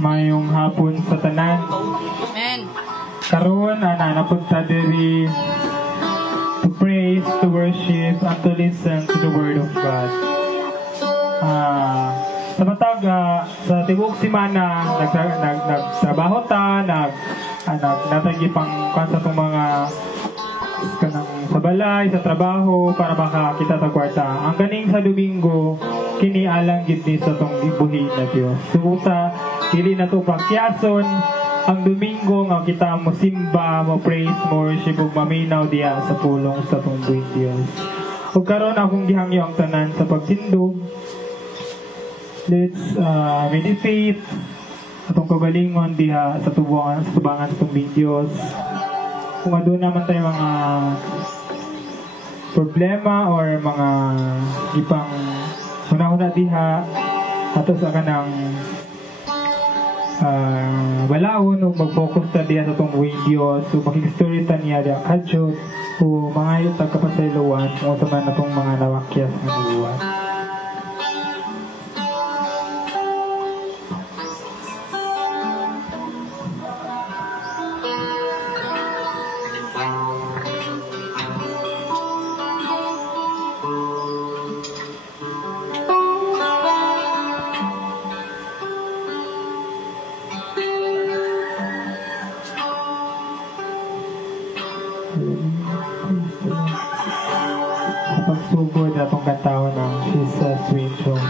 Mayong hapon sa tanan. Amen. Karon ana napunta diri to praise, to worship, and to listen to the Word of God. Sa matag sa tibok simana nagtrabaho ta, natagipang kansa tong mga kanang sa balay, sa trabaho para makakita ta kwarta. Ang kaning sa Domingo kini alang gid ni sa tong ibuhi na Dios. Subuta dili na to pakyason ang Domingo nga kita mo simba, mo praise, mo worship ug maminaw diha sa pulong sa tong buhing Dios. Ug karon akong gihangyo ang tanan sa pagtindog. Let's meditate atong kagalingon diha sa tubangan sa tong Dios. Kung aduna naman tayo mga problema or mga gipang hunahuna diha ato sa kanang balaon o mag-focus ta diha sa itong Diyos o makikistorya ta niya diha kadyo o mga ito tagkapasayluwan o sa man itong mga nawakyas na buwan. Sa pagsugod atong kantawan ng Jesus Sweet Home.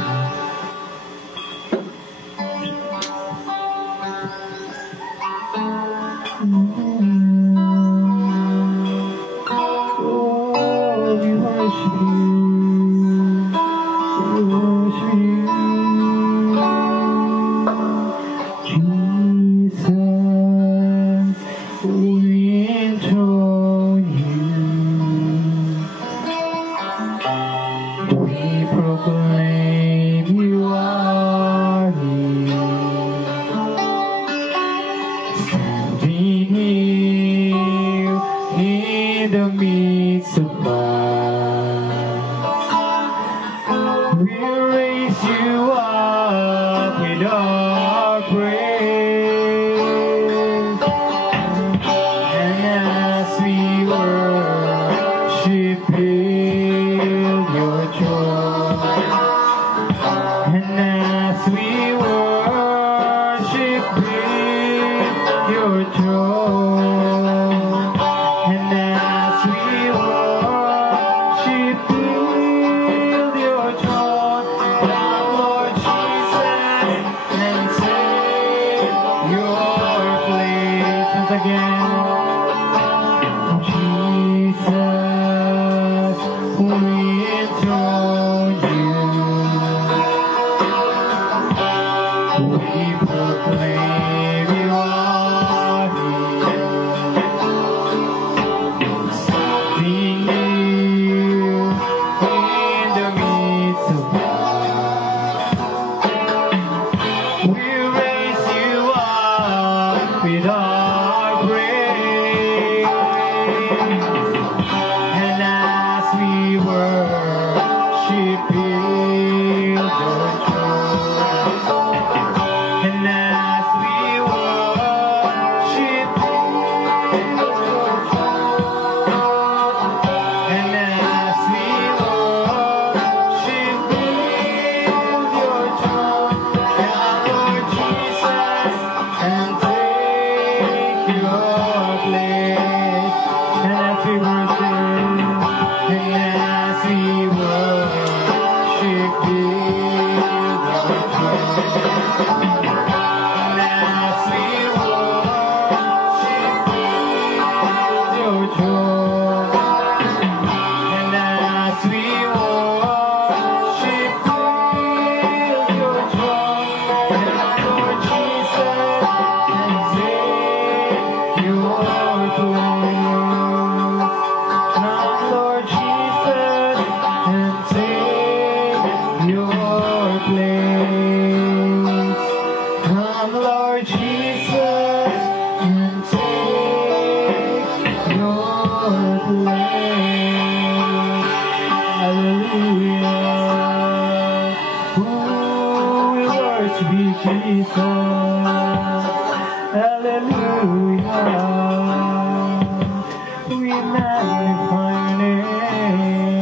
sweet Jesus. Hallelujah. We magnify your name.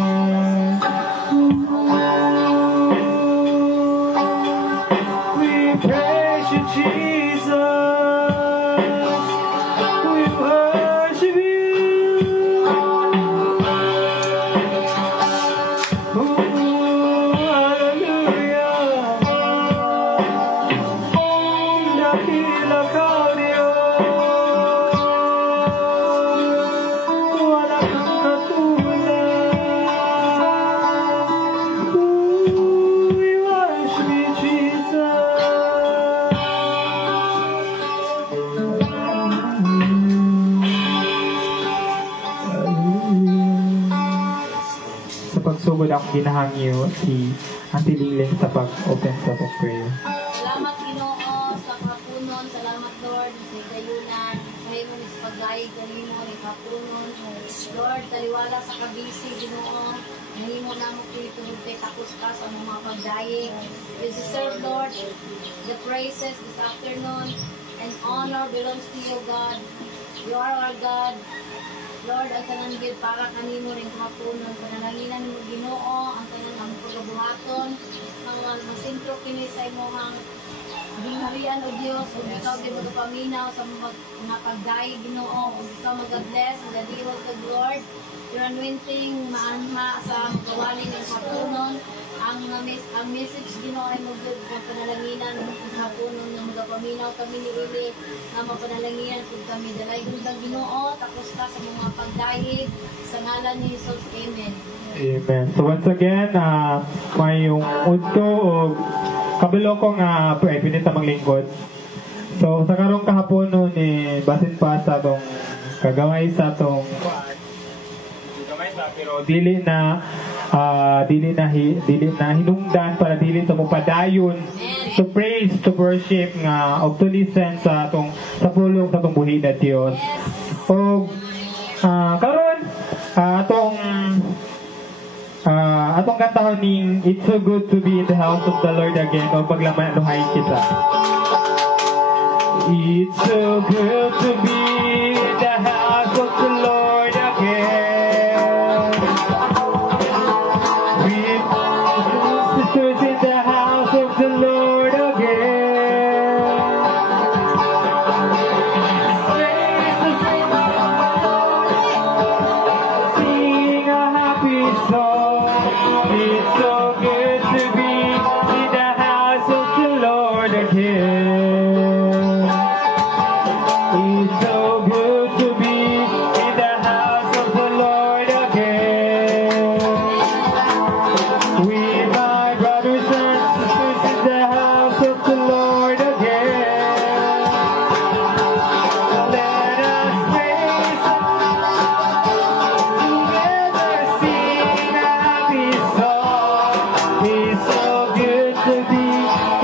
We praise you, Jesus. We worship you. Sa pagsugod ako ginahangyo si Auntie Lingling sa pag-open sa prayer. Salamat Ginoo sa kapunon, salamat Lord sa gayunan, kay mo sa paglayig kanimo ni kapunon. Lord, taliwala sa kabisi Ginoo, nahimo namo kini tungod kay takos ka sa mga pagdayeg. You deserve Lord the praises this afternoon, and honor belongs to you God. You are our God. Lord, ang tanan gid para kanimo ring kapunon, pananalinan mo Ginoo, ang tanan ang pagabuhaton, ang masintro kini sa imong gingharian o Dios, ug ikaw gid magapaminaw sa mga pagdayeg Ginoo, ug ikaw mag-bless, magadihog kag Lord. Your anointing maanha sa magawali ng kapunon, ang message Ginoo ay magud ng panalanginan ng kapunon nga magapaminaw kami ni Ili nga mapanalanginan pud kami dalay gudang Ginoo, tapos ka sa mga pagdayeg sa ngalan ni Jesus. Amen. Amen. So once again, may yung udto o kabalo ko nga pinita maglingkod. So sa karong kahapon nun, basin pa sa tong kagaway sa tong pero dili na hinungdan para dili ta mo padayon to praise, to worship nga og to listen sa atong sa pulong sa atong buhi na Dios. Og karon atong kantahon ning It's So Good to Be in the House of the Lord again, o paglaman anuhay kita. It's so good to be in the house of the Lord again. Sisters in the house of the Lord again. Sing a happy song. It's so good to be in the house of the Lord again. It's so good to be in the house of the Lord again. We, my brothers and sisters, in the house of the Lord again. Let us praise Him together, sing a happy song. It's so good to be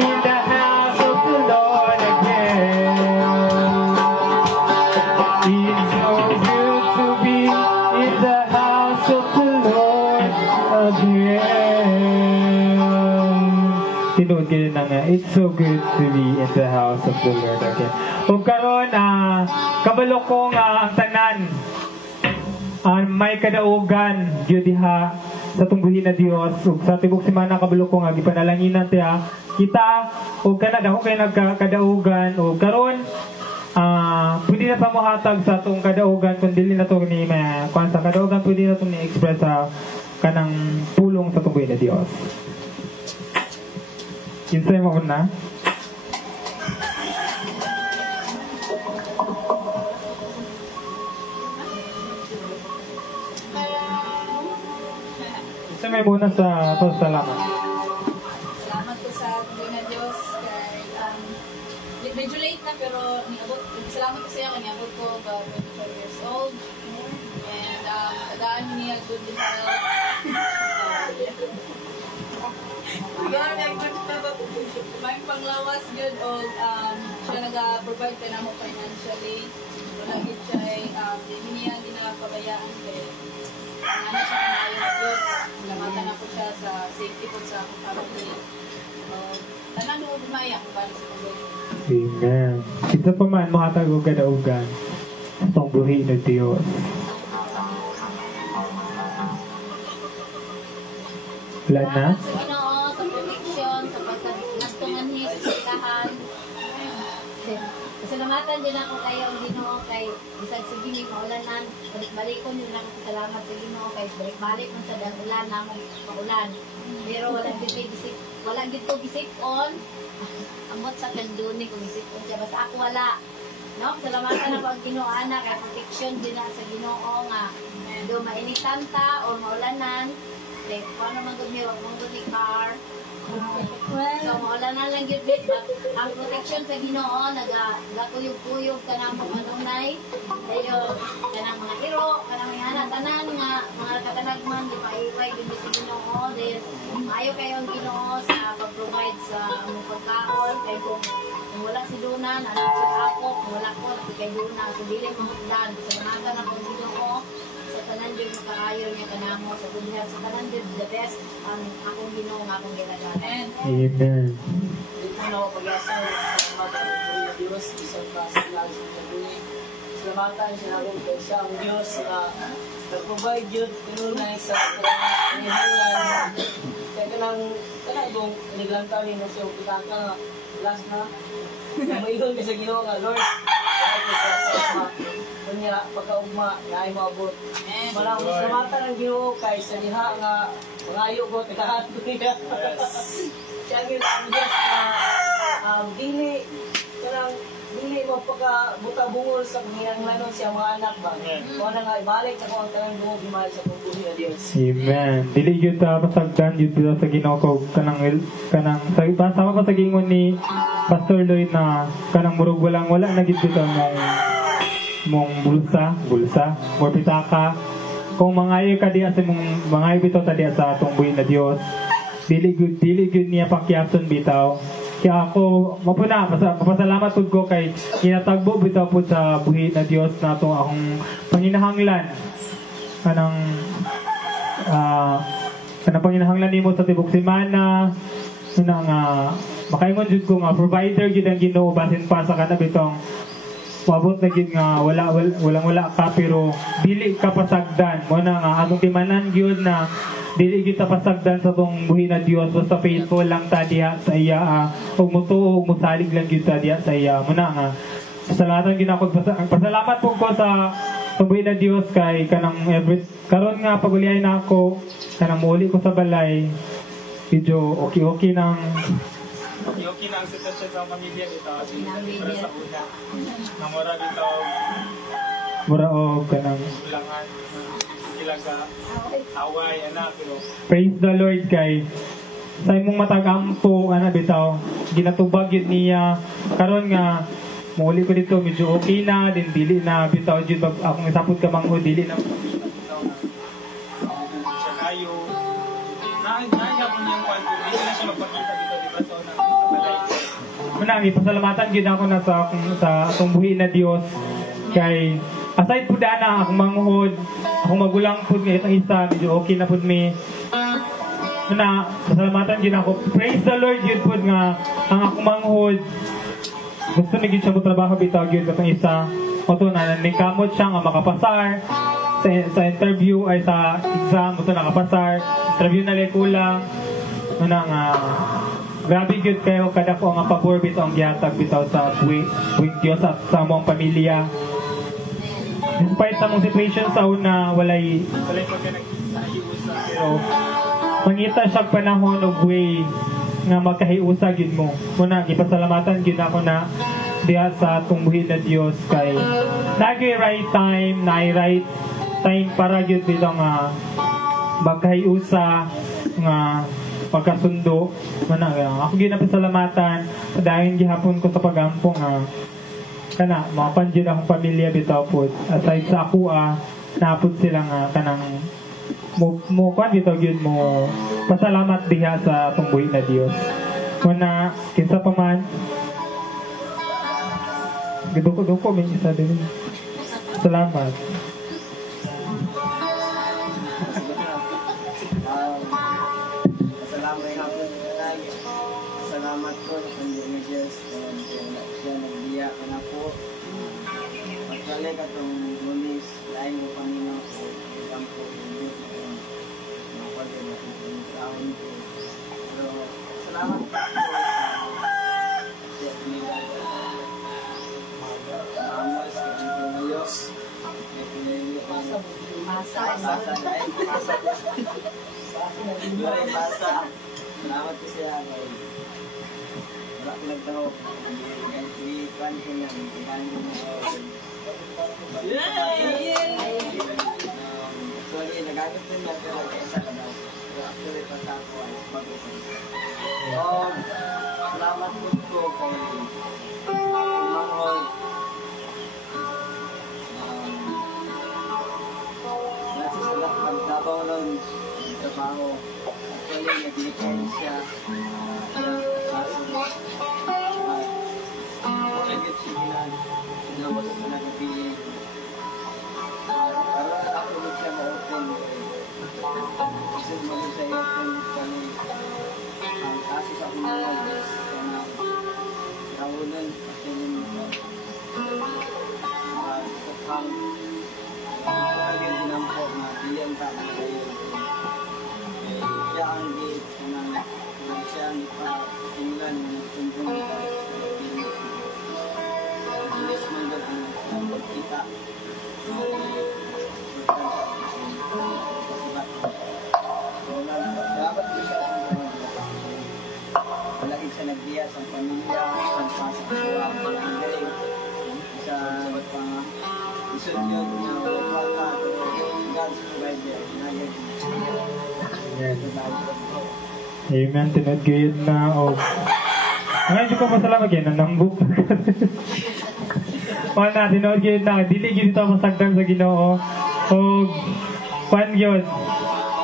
in the house of the Lord again. It's so good to be in the house of the Lord again. Tinuod kayo na nga, it's so good to be in the house of the Lord again. O karon, kabalo ko nga ang tanan, may kadaugan, yun diha, sa tungguhin na Dios, ug sa tibok semana kabalo ko nga, gipanalanginan tiya, kita, o kanadaho kayo nagkadaugan, o karon, pwede na pa mohatag sa itong kadaugan kung dili na ito ni kung sa kadaugan pwede na ito ni-express sa kanang pulong sa tunggoy na Dios. Kinsay mo una? Kinsay may muna sa ito, salamat. Salamat po sa Tunggoy na Diyos. Medyo late na pero salamat ko siya kanya abot ko about 24 years old. And tagaan niya good in health. Tagaan niya good health. May panglawas good o siya nag-provide ka na mo financially. Wala gid siya hindi niya ginapabayaan kay ano siya kanayo na Diyos. Lamatan ako siya sa safety po sa family. Tanan mo gumaya ko para sa pagod. Amen. Kita pa man makatag og kadaugan sa tong buhi na Dios. Wala na? Salamat sa Ginoo sa protection, sa pagkatungan niya sa silahan. Salamatan din ako kayo ang Ginoo kay bisag sige ni maulanan, balik-balik ko niyo lang salamat sa Ginoo kay balik-balik man sa dagulan namong paulan. Pero wala dito bisik-on. Amot sa kanduni kung bisik-on siya basta ako wala. No, salamatan ako ang Ginoo ana kay protection din na sa Ginoo nga do mainitan ta o maulanan. Like, paano man gud niyo mong gud car. So, maulanan lang yun, bit. Ang protection sa Ginoo, nagakuyog-kuyog ka na mga kanunay. Tayo, kanang mga iro, kanang mga tanan nga, mga katanagman, di pa iway, yun sa Ginoo. Then, maayo kayo ang Ginoo sa pag-provide sa among pagkaon. Kaya kung wala si Dunan, anak si ako, kung wala ko, kay Dunan, so dili mahutdan. Sa mga na kung Ginoo, sa tanan din makaayo niya kanamo sa dunya sa tanan din the best ang akong Ginoo nga akong ginagawa. Amen. Ano, pag-asa sa mga ng Diyos, isang kasalag sa kabuhi. Salamatan siya namin kay siya ang Diyos na nag-provide yun, pinunay sa kanilangan. Kaya kanang doon, kaniglantarin na siya, pitaka nga, last na. Maigon ka sa Ginoo nga, Lord, kunya pagkaugma na ay maabot. Maraming salamatan ang Ginoo kay sa diha nga mangayo ko tikahan ko niya. Siya ang Diyos na dili magpakabuta-bungol sa panginahanglanon siya mga anak ba. Kung na nga ibalik ako ang tanang dungog himay sa pagbuhi na Diyos. Amen. Dili gyud ta pasagdan gyud dito sa Ginoo ko kanang sama pa sa gingon ni Pastor Lloyd na kanang murug wala na gyud dito mong bulsa, or pitaka. Kung mangayo ka diya sa mong mangayo bitaw ta diya sa atong buhi na Dios. Dili gyud niya pakyason bitaw. Kaya ako mapasalamat pud ko kay ginatagbo bitaw pud sa buhi na Dios nato akong panginahanglan. Kanang panginahanglan nimo sa tibok semana. Nang makaingon jud ko nga provider gyud ang Ginoo basin pa sa kana bitong wabot na gid nga wala ka pero dili ka pasagdan mo na nga atong timanan gyud na dili gyud ta pasagdan sa tong buhi na Dios basta faithful lang ta diha sa iya ug mutuo ug musalig lang gyud ta diha sa iya mo na nga pasalatan gyud ako pasalamat po ko sa buhi na Dios kay kanang karon nga paguliay na ako kanang muuli ko sa balay medyo okay nang okay na ang sitwasyon sa pamilya dito. Para sa una. Namura dito. mura og kanang Ulangan. Ilaga. Away. Pero praise the Lord kay sa imong matagampo bitaw ginatubag yun niya karon nga muuli ko dito medyo okay na din dili na bitaw jud akong isapot ka mangho dili na siya kayo. Nakagapon niyang kwanto. Hindi na siya magpakita dito. Diba? So, Manang ipasalamatan gyud ako na sa atong buhi na Dios kay aside pud ana akong manghod akong magulang pud nga itong isa medyo okay na pud mi na pasalamatan gyud ako praise the Lord gyud pud nga ang akong manghod gusto na gyud siya mo trabaho bitaw gyud itong isa oto na ningkamot siya nga makapasar sa interview ay sa exam oto nakapasar interview na kulang manang grabe gyud kayo kada ko ang pabor bitaw ang gihatag bitaw sa buwing Dios at sa among pamilya. Despite sa mong situation sa una walay pagka nag-ayusa. pero mangita siya panahon og way nga magkahiusa gyud mo. Muna gipasalamatan gyud ako na diha sa atong buhi na Dios kay nagay right time para gyud bitaw nga magkahiusa nga pagkasundo mana ako ginapasalamatan dahil gihapon ko sa pagampo nga kana mapan jud akong pamilya bitaw pod aside sa ako napod sila nga kanang mo kan bitaw gyud mo pasalamat diha sa atong buhi na Dios muna kinsa pa man giduko may isa din salamat. Salamat salamat ko sa Panginoon Diyos kung siya nagbiya ka na po. Pagkalik atong lunis, lain mo Panginoon ko, ilang po yung Diyos kung mapagay na itong taon ko. Pero salamat po sa Chef Nila. Mamos, kaya ang Diyos. Masa. Salamat ko siya. Wala ko nagtaho. Ikan ko lang. Ikan ko actually, nagamit din niya pero kaysa ka daw. Actually, pasako ay bago ko. Salamat po kay Manghol. Nasisalat pagtabaw nun yung trabaho. Actually, nag-weekend siya. Pagkagit siya ginan. Sinabas na nag-ibig. Para ako siya ma-open. Kasi mag sa open kami. Kasi sa umalag. Kaya kaunan. Kasi yung kukhang kaging dinampok na diyan ka na kayo. Siya ang di siya ang ipatinglan ng kumpong ka sa Pilipinas. Bilis man doon ang pagkita. Dapat ko siya palagi siya nagdiya sa pamilya, sa pasakuha, ang galing sa isod yun na wala God's provider. Amen. Tinagayad na. Ngayon ko pasalamat yan. Nanambuk. Na, tinagayad na. Dili dito masagdan sa Ginoo. Kwan yun.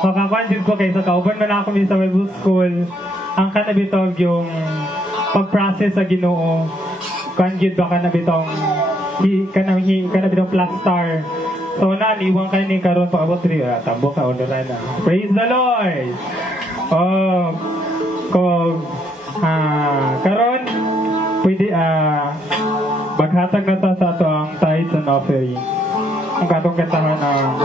Makakwan din ko kayo sa kauban man ako sa Bible School. Ang kanabitog yung pag-process sa Ginoo. Kwan yun ba kanabitong kanabitong plaster. So naniwang kayo ni karon pa abot rin. Tambok ka orderan na. Praise the Lord! Karon pwede maghatag na ta sa ato ang tithes and offering. Ang katong kantahan na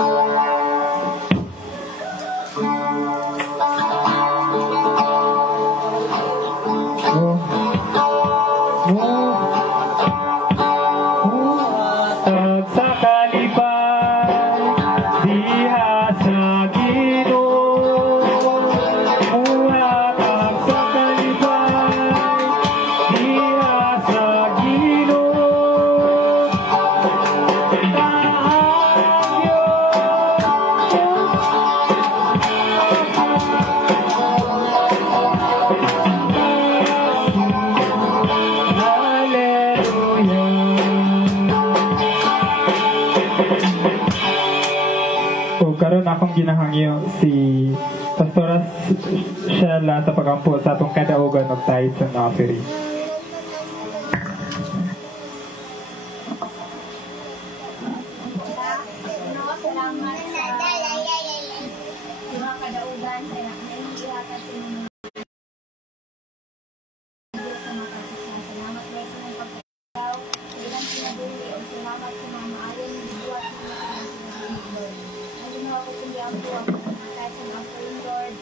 karon akong ginahangyo si Pastora Shella sa pagampo sa atong kadaugan of tithes and offering. Salamat sa mga kadaugan sa nangihiyatan sa inyo. Salamat sa inyong pagkakaw. Ilang sinabuhi o salamat sa mga maayon ng buwat ng mga sinabuhi. Ang ginawa ko kundi ang buwat ng mga tithes and offering, Lord.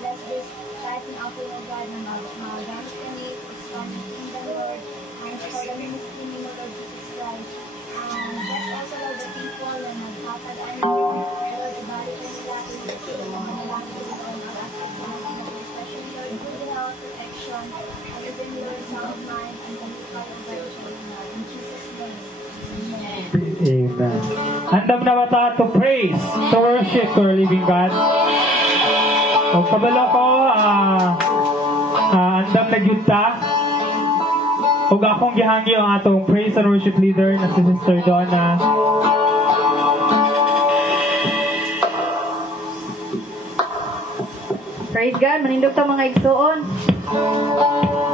Bless this tithes and offering, O God, na mga gamit kami. Expand the kingdom, Lord. And for the ministry ni Lord Jesus Christ. Bless also, Lord, the people na nagtatag-an mo. Lord, ibalik na nila ang mga lalaki ko ang mag-aspect sa mga especially, Lord, good health, protection, and even, Lord, sound mind, and kalipay ang version, in Jesus' name. Amen. Amen. Andam na ba ta to praise, to worship, to our living God? Kung kabalo ko, andam na gyud ta. Kung akong gihangyo ang atong praise and worship leader na si Sister Donna. Praise God, manindog ta mga igsoon.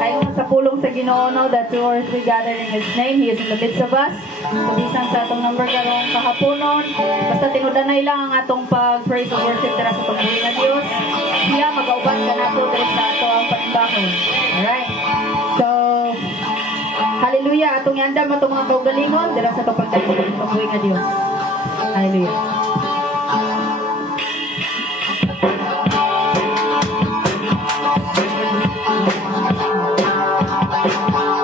Kayo sa pulong Ginoo sa Ginoo no, that two or three gather in His name, He is in the midst of us. Kabisan sa atong number karong kahaponon. Basta tinudanay lang ang atong pag-praise and worship dira sa atong buhay nga Dios. Siya mag-auban ka nato diri sa ato ang panibahon. Alright. So, hallelujah. Atong iandam atong mga kaugalingon dira sa atong pagdayon sa atong buhay nga Dios. Hallelujah. I believe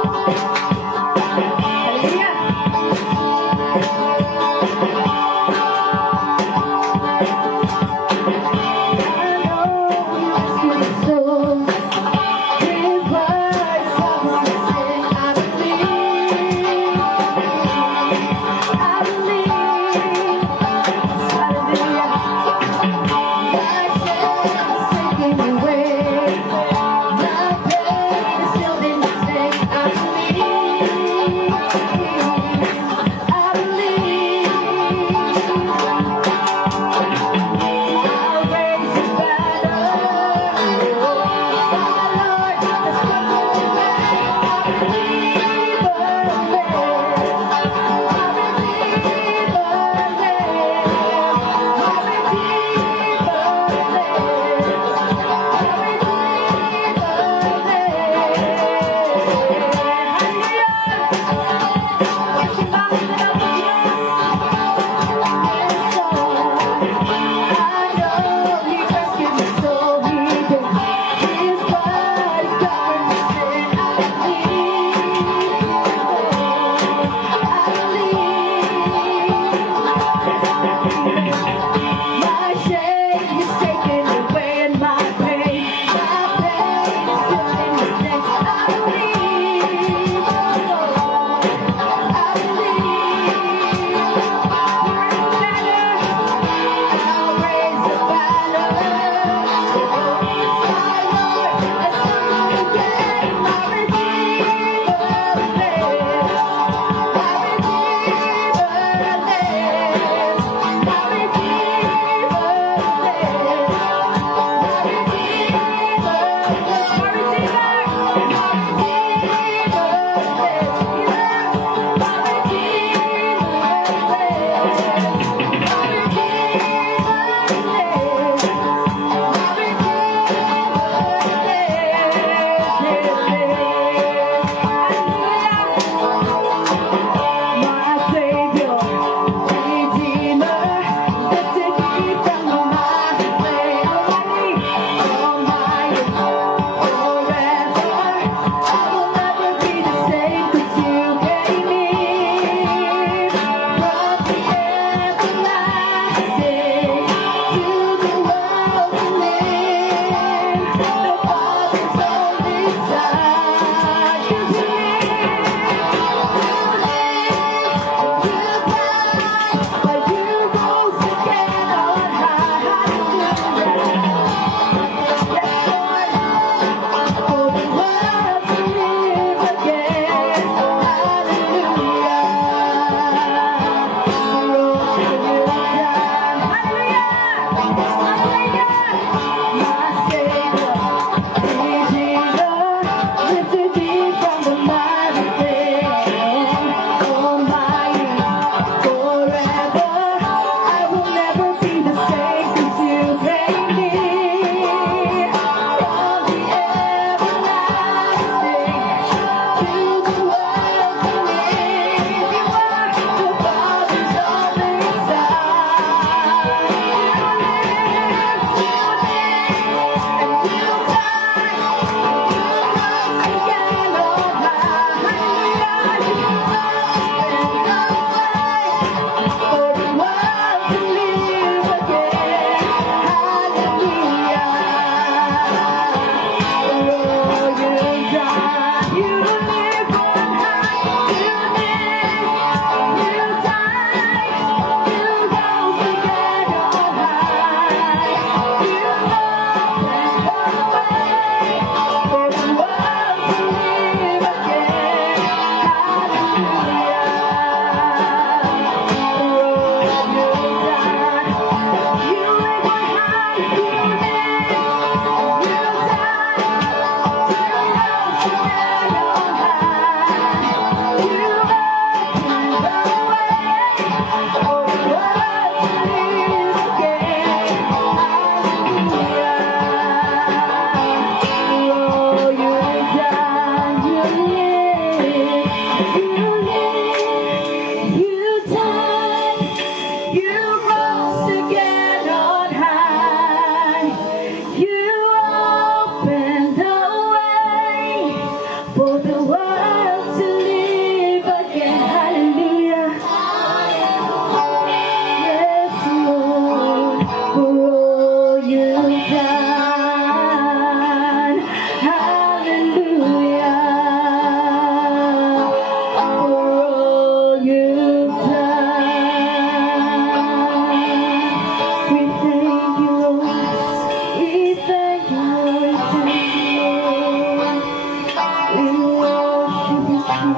We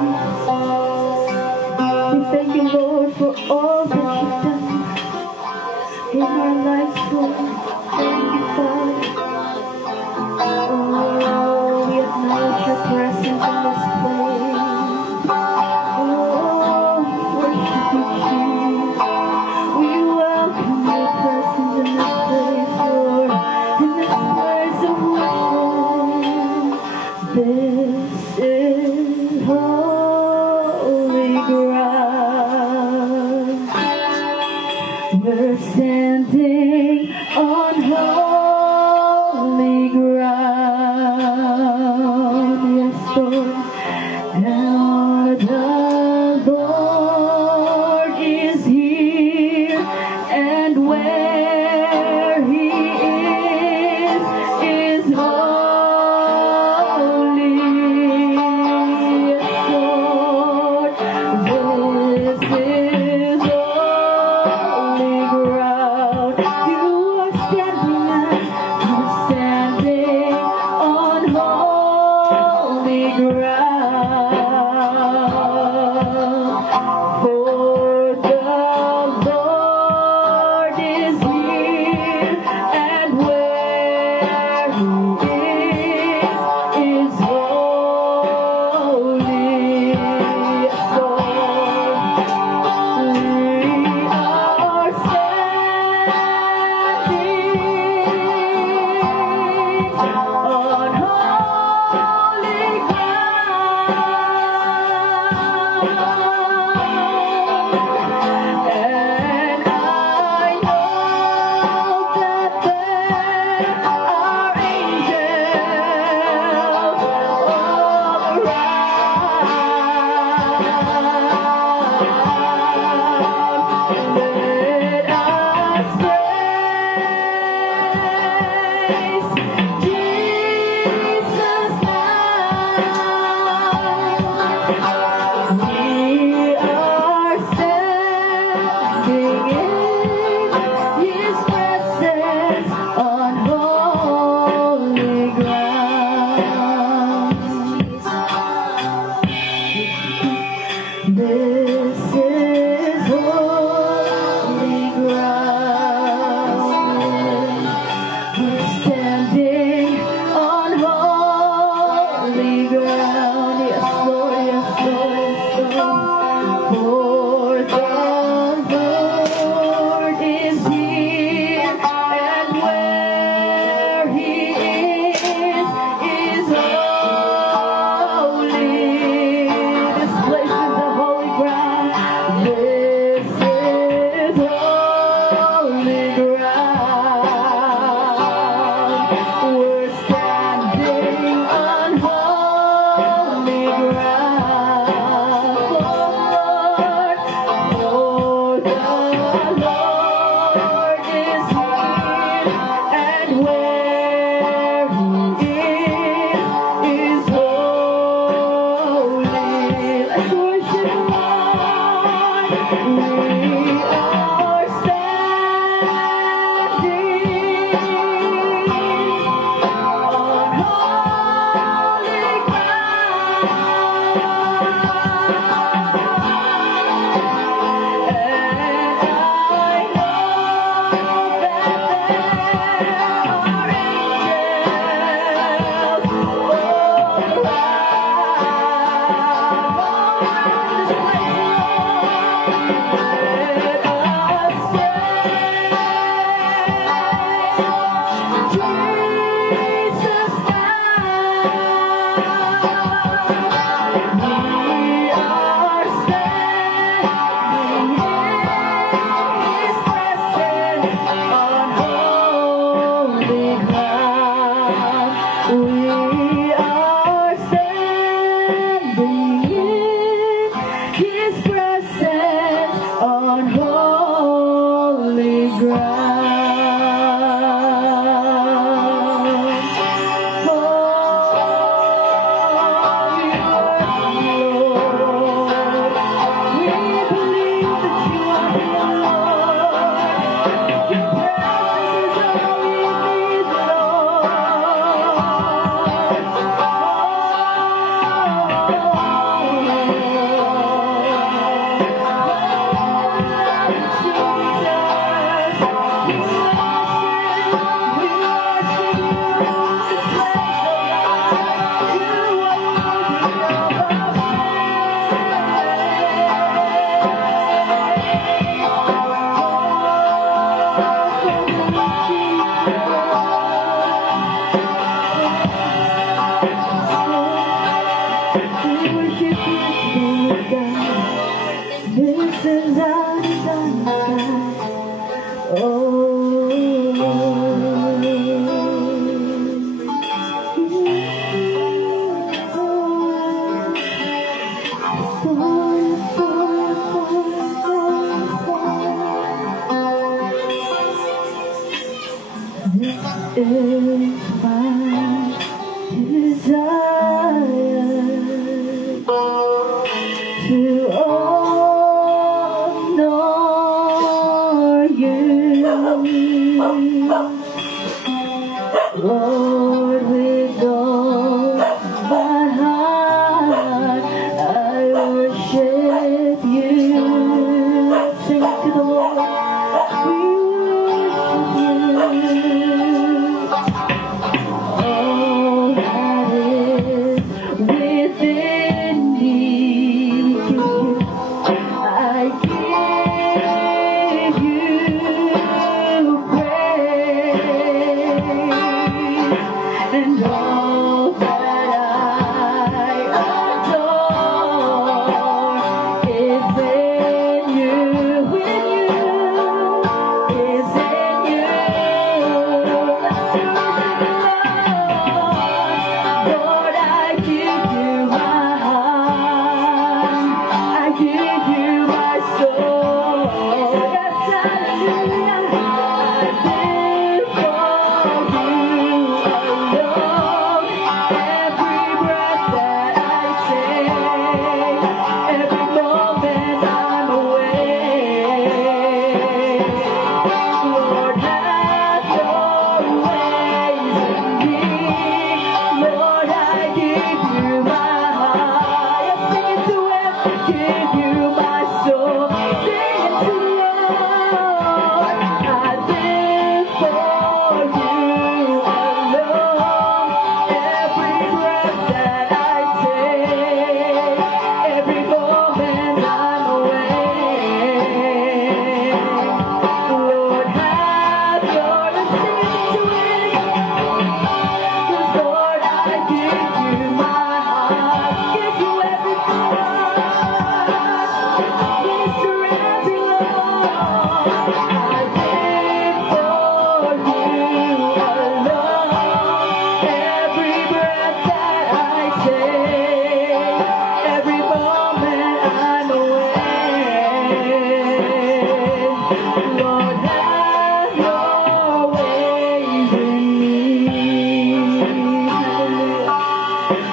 thank you, Lord, for all that you've done in our lives, Lord. Thank you, Father. Oh, we acknowledge your presence in this place. Oh, worship you, Jesus. We welcome your presence in this place, Lord. In this place of worship. This is holy ground. We're standing on holy ground. Yes, Lord. Now the Lord is here, and where He is holy. Yes, Lord. This is holy ground. You are standing on holy ground. For the Lord is here, and where He is holy. Yes, Lord. We are standing on holy ground, and I know that there are angels all around. Let us praise Jesus now. We are standing in His presence on holy ground. This is holy ground. We're standing on holy ground. Yes, Lord, yes, Lord, yes, Lord. For the Lord is here, and where He is holy. This place is a holy ground. This is holy ground. We're standing on holy give you my soul. Sing it to the Lord. I live for you alone. Every breath that I take, every moment I'm awake. Lord, have your let's sing it to it. 'Cause Lord, I give you my heart, give you everything, Lord. We surrender, Lord. I live for you alone. Every breath that I take, every moment I'm awake. Lord, have your ways in me. Hallelujah.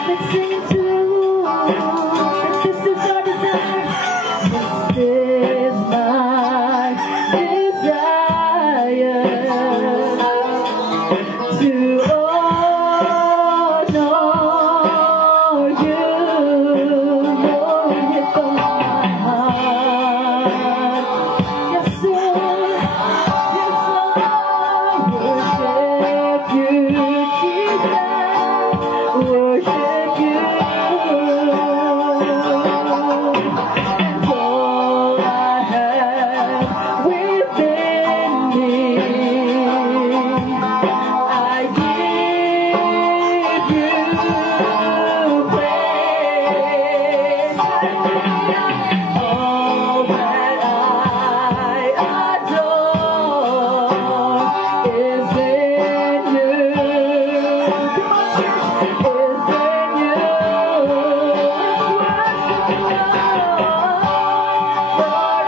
Let's sing it to the Lord. This is our desire. This is my desire to honor you, Lord, with all my heart. Yes, Lord. Yes, Lord. Worship you, Jesus. Worship you. And all I have within me, I give you praise. All that I adore is in you. Come on, church. Is in you. Let's worship you, Lord.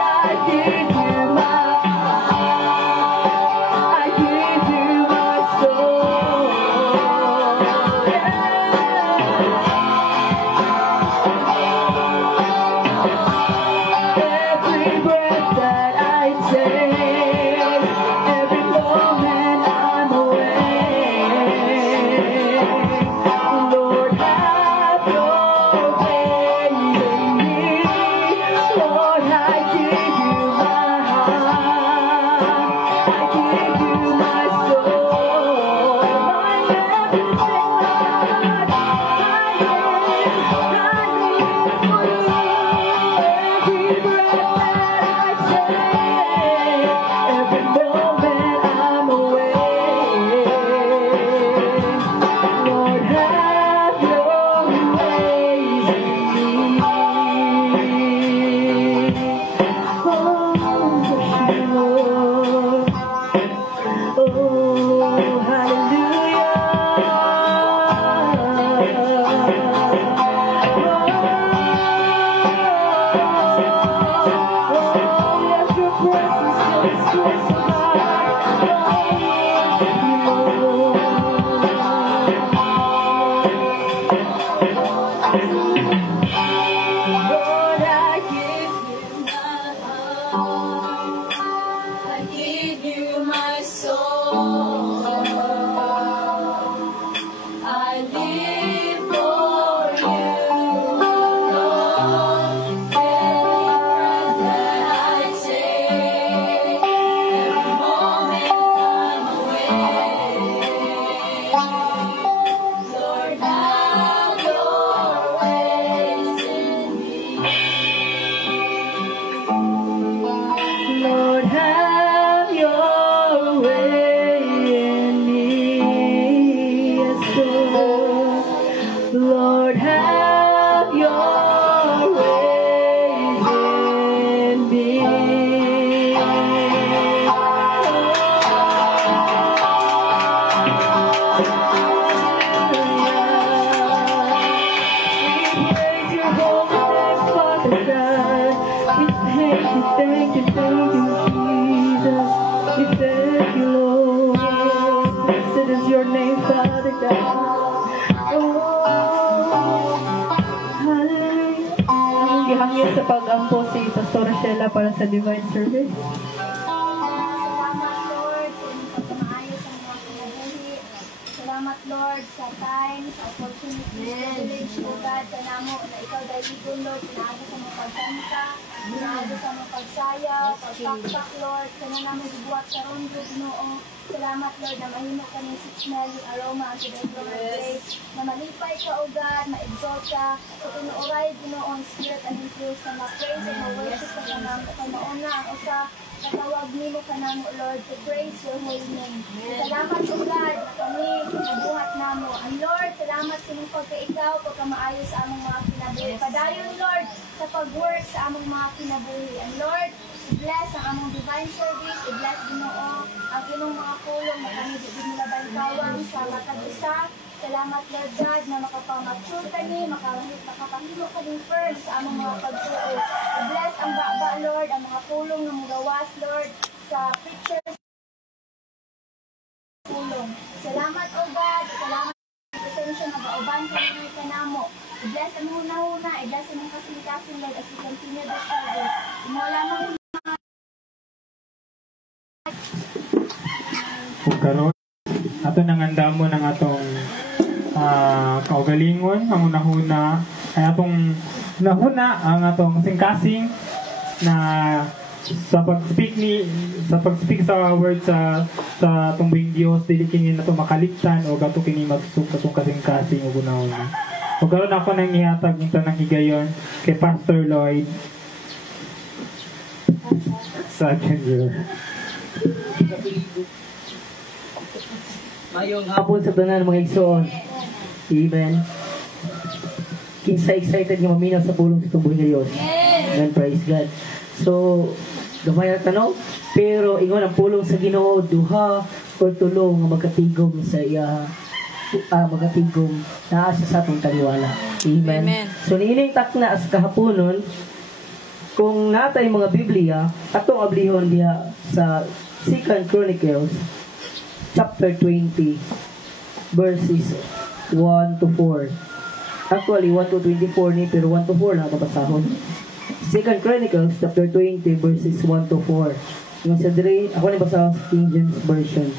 I give you my heart. I give you my soul. Every breath that I take, every moment I'm awake. Lord, have your way in me. Lord, I give you my heart. I give you my soul. My everything, Lord. I live for you. Every breath that I take, every moment I'm awake. Lord, have your ways in me. Oh, Lord. Oh, hallelujah. Let your presence fill this place, oh Lord, I give you my heart. I give you my soul. I live for you alone. Every breath that I take, every moment I'm awake. Lord, have your ways in me. Lord, have your way in me. Yes, Lord. Lord, have your ways in me. We praise your holy name, Father God. We thank you, Jesus. We thank you, Lord. Blessed is your name, Father God. Hallelujah. Ang gihangin sa pag-ampo si Pastor Sheila para sa Divine Service. Salamat, Lord, sa inyong pagkamaayos ang mga kinabuhi. Salamat, Lord, sa time, sa opportunity, sa revelation. God, kanamo na ikaw dahil Lord, pinaado sa mga pagsanta, pinaado sa mga pagsayaw, pagtaktak, Lord, kana namin ibuhat sa rondo, Ginoo. Salamat, Lord, na mahimo ka ng smelling aroma unto the throne of grace, na malipay ka, O God, ma-exalt ka, sa tinuoray, Ginoo, ang spirit and in truth, na ma-praise and ma-worship ka kanamo, kamauna ang usa, katawag nimo kanamo, Lord, to praise your holy name. Salamat, O God, na kami nabuhat namo. And Lord, salamat sa mga pagka-ikaw, pagka-maayos sa among mga kinabuhi. Padayon, Lord, sa pag-work sa among mga kinabuhi. And Lord, i-bless ang among divine service, i-bless Ginoo ang imong mga pulong na kami di nila balitawan sa matag isa. Salamat, Lord God, na makapamature kami, makapahilo kami firm sa among mga pagtuo. I-bless ang baba, Lord, ang mga pulong na mugawas, Lord, sa preachers pulong. Salamat, O God, salamat sa presensya na bauban kami kanamo. I-bless ang huna-huna, i-bless ang kasing-kasing, Lord, as we continue this service. Imo lamang Kung karon ato nanganda mo ng atong kaugalingon, ang unahuna ay atong nahuna ang atong kasing-kasing na sa pag-speak sa word sa tumbing Dios, dili kini nato makaligtan o gato kini magsuk atong kasing-kasing ug unahuna. Ug karon ako nang ihatag ng tanang higayon kay Pastor Lloyd sa Junior. Mayong hapon sa tanan mga igsoon. Amen. Kinsa excited nga maminaw sa pulong sa tubuhin ng Diyos. Amen. Praise God. So, gamay na tanong, pero ingon ang pulong sa Ginoo duha o tulo nga magkatigom sa iya magkatigom naa sa atong taliwala. Amen. So niining takna as kahaponon kung natay mga Biblia atong ablihon diha sa 2 Chronicles chapter 20 verses 1 to 4. Actually 1 to 24 ni pero 1 to 4 na kabasahon. 2 Chronicles chapter 20 verses 1 to 4. Yung sa dire ako ni basa sa King James version.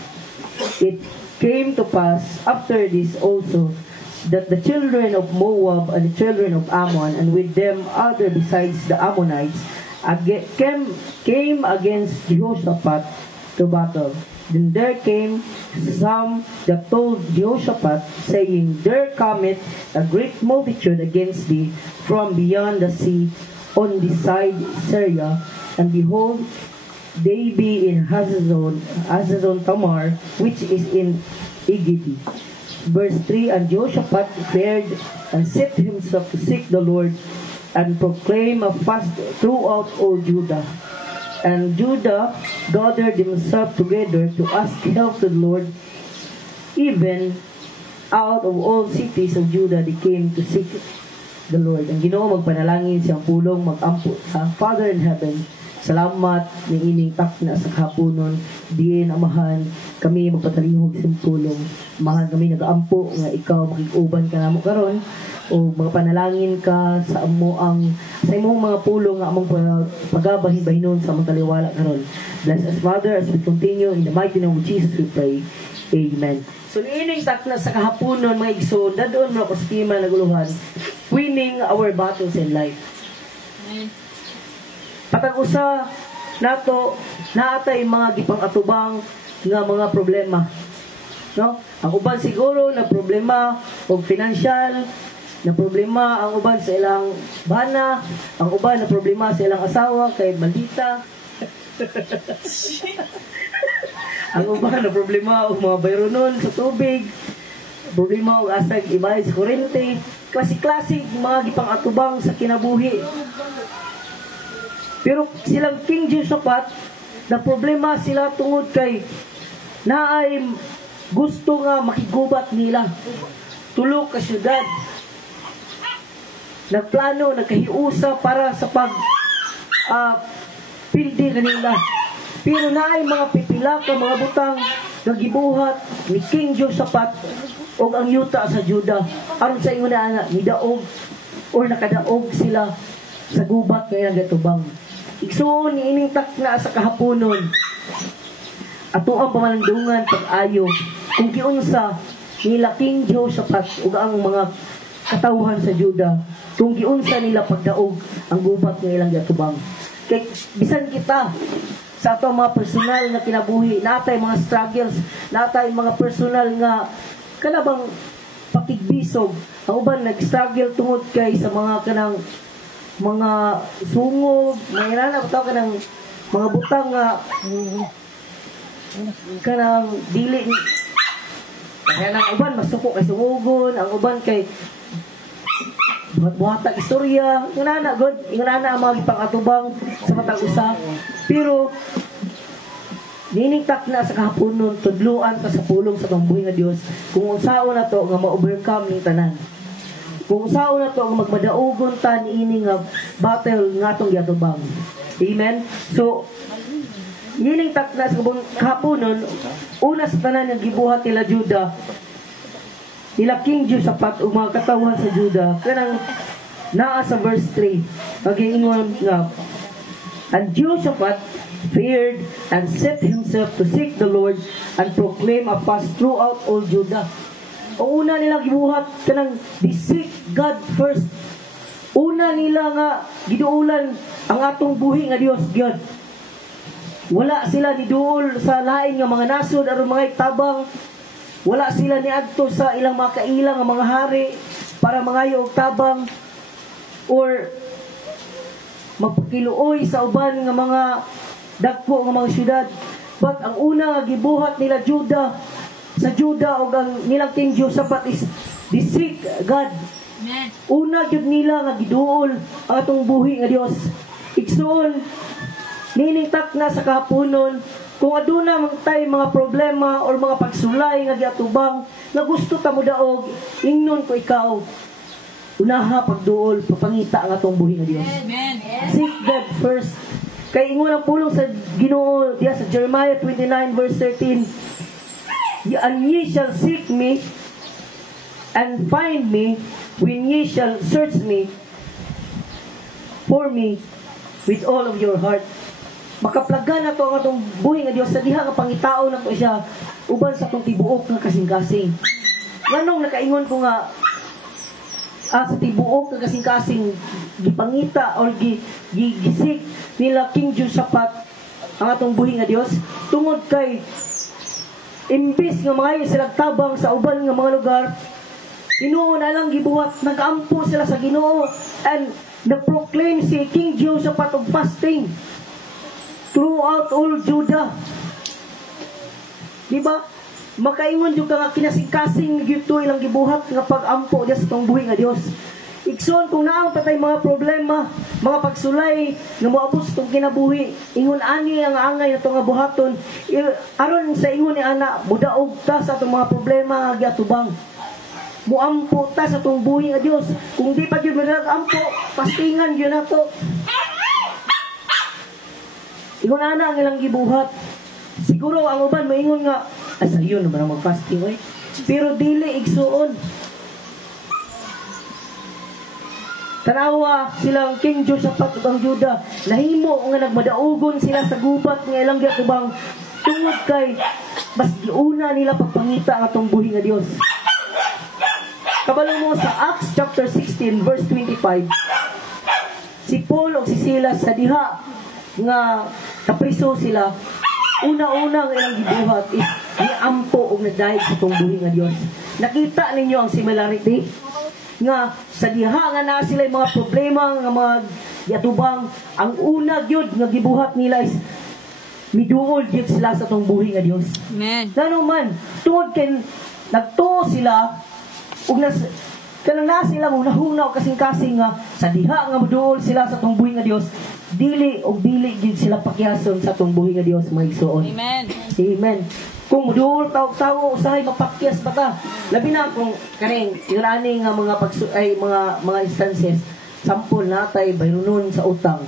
It came to pass after this also that the children of Moab and the children of Ammon and with them other besides the Ammonites came against Jehoshaphat to battle. Then there came some that told Jehoshaphat, saying, There cometh a great multitude against thee from beyond the sea on this side Syria, and behold, they be in Hazazon Tamar, which is in Egypt. Verse 3, And Jehoshaphat feared and set himself to seek the Lord and proclaim a fast throughout all Judah. And Judah gathered themselves together to ask help to the Lord. Even out of all cities of Judah, they came to seek the Lord. Ang Ginoo magpanalangin siyang pulong mag-ampo sa Father in heaven. Salamat ng ining takna sa kahaponon. Diin amahan kami magpatalihog sa pulong. Amahan kami nag-aampo nga ikaw makikuban ka namo karon o mga panalangin ka sa imong mga pulong nga among pagabahin-bahinon sa among taliwala karon. Bless us, Father, as we continue in the mighty name of Jesus we pray. Amen. So niining takna sa kahaponon mga igsoon, dadon mo ko estima naguluhan, winning our battles in life. Patag-usa nato naatay mga gipang-atubang nga mga problema. No? Ang uban siguro na problema og financial, na problema ang uban sa ilang bana, ang uban na problema sa ilang asawa kay maldita. Ang uban na problema og mga bayronon sa tubig, problema og asag ibay sa kurente, klase-klase mga gipang-atubang sa kinabuhi. Pero silang King Jehoshaphat, na problema sila tungod kay naay gusto nga makigubat nila. Tulo ka syudad. Nagplano, nagkahiusa para sa pildi kanila. Pero naay mga pipila ka mga butang nagibuhat ni King Jehoshaphat o ang yuta sa Juda. Aron sa inyo na anak, nidaog or nakadaog sila sa gubat kaya gatubang. Igsoon ni ining takna sa kahaponon. Ato ang pamalandungan pag-ayo kung kiunsa nila King Jehoshaphat ug ang mga katawhan sa Juda kung giunsa nila pagdaog ang gubat ng ilang gatubang. Kay bisan kita sa ato mga personal nga kinabuhi, natay mga struggles, natay mga personal nga kanabang pakigbisog. Ang uban nag-struggle tungod kay sa mga kanang mga sungog, mayroon na ka ng mga butang nga kanang dili kaya ang uban masuko kay sungugon, ang uban kay buhatag istorya, ingana good, ingana ang mga ipang-atubang sa matag usa. Pero niningtak na sa kahaponon, tudluan ka sa pulong sa pambuhi nga Dios kung unsaon na to nga ma-overcome ning tanan. Kung unsaon na to nga magmadaugon ta niini nga battle nga atong giatubang. Amen. So niningtak na sa kahaponon, una sa tanan nga gibuhat nila Juda, nila King Jehoshaphat o mga katawhan sa Juda, kanang naa sa verse 3 mag-iingon nga, and Jehoshaphat feared and set himself to seek the Lord and proclaim a fast throughout all Judah. O una nilang gibuhat kanang they seek God first. Una nila nga giduulan ang atong buhi nga Dios God. Wala sila niduol sa lain nga mga nasod aron mga tabang. Wala sila niadto sa ilang mga kailang nga mga hari para mangayo og tabang or magpakiluoy sa uban nga mga dagko nga mga syudad. But ang una nga gibuhat nila Juda sa Juda o ang nilang King Jehoshaphat is they seek God. Una jud nila nga giduol ang atong buhi nga Dios. Igsoon niningtak na sa kahaponon kung aduna man tay mga problema or mga pagsulay nga giatubang nga gusto ta mo daog, ingnon ko ikaw unaha pagduol papangita ang atong buhi nga Dios. Amen. Seek God first. Kay ingon ang pulong sa Ginoo diya sa Jeremiah 29 verse 13, and ye shall seek me and find me when ye shall search me for me with all of your heart. Makaplagan na to ang atong buhi nga Dios sa diha nga pangitao na to siya uban sa atong tibuok nga kasing-kasing. Nganong nakaingon ko nga sa tibuok nga kasing-kasing gipangita or gisik nila King Jehoshaphat ang atong buhi nga Dios tungod kay imbis nga mga sila tabang sa uban nga mga lugar, Ginoo na lang gibuhat, nag-ampo sila sa Ginoo and nag-proclaim si King Jehoshaphat og fasting throughout all Judah. Diba? Makaingon yung nga kinasing-kasing gito ilang gibuhat nga pag-ampo diya sa tong buhi nga Dios. Ikson kung naang patay mga problema, mga pagsulay nga moabot sa tong kinabuhi, ingon ani ang angay na nga buhaton, aron sa ingon ni ana, mudaog ta sa atong mga problema nga giatubang. Muampo ta sa tong buhi nga Dios. Kung di pa gyud ampo, pastingan gyud nato. Ingon ana ang ilang gibuhat. Siguro ang uban maingon nga asayon naman ang mag-fasting oy. Pero dili igsuon. Tanawa silang King Jehoshaphat ug ang Juda, nahimo nga nagmadaugon sila sa gubat nga ilang giatubang tungod kay mas giuna nila pagpangita ang atong buhi nga Dios. Kabalo mo sa Acts chapter 16 verse 25. Si Paul o si Silas sa diha nga kapriso sila, una-una ang ilang gibuhat is niampo og nadayeg sa tong buhi nga Dios. Nakita ninyo ang similarity nga sa diha nga na sila mga problema nga mga yatubang, ang una gyud nga gibuhat nila is miduol gyud sila sa tong buhi nga Dios. Amen. Ngano man tungod kay nagtuo sila ug kanang na sila mo nahunaw kasing-kasing nga sa diha nga moduol sila sa tong buhi nga Dios, dili gyud sila pakyason sa tong buhi nga Dios mga igsoon. Amen. Amen. Kung moduol tawo usahay mapakyas ba ta? Labi na kung kaning irani nga mga mga instances, sample natay bayronon sa utang.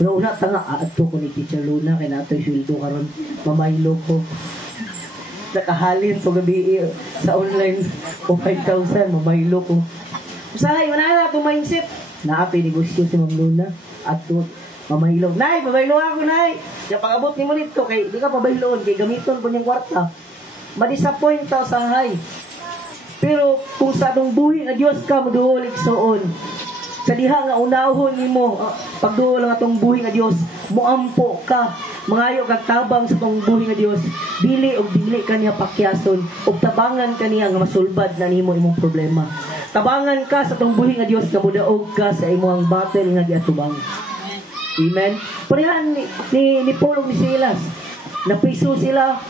Pero una ta nga aadto ko ni Teacher Luna kay natoy sweldo karon mamaylo ko. Nakahalin to gabi sa online o 5,000 mamaylo ko. Usahay wala na to mindset. Naapi negosyo si Ma'am Luna at mamaylo. Nay, mabaylo ako, nay. Kaya pag-abot ni mo nito, kay di ka pabayloon, kay gamiton ko niyang kwarta. Ma-disappoint tao sa hay. Pero kung sa atong buhi nga Dios ka moduol igsoon, sa diha nga unahon nimo pagduol ang atong buhi nga Dios, moampo ka, mangayo kag tabang sa atong buhi nga Dios, dili og dili kaniya pakyason ug tabangan kaniya nga masulbad na nimo imong problema. Tabangan ka sa atong buhi nga Dios nga modaog ka sa imong battle nga giatubang. Amen. Parehan ni Paul ug ni Silas, napriso sila,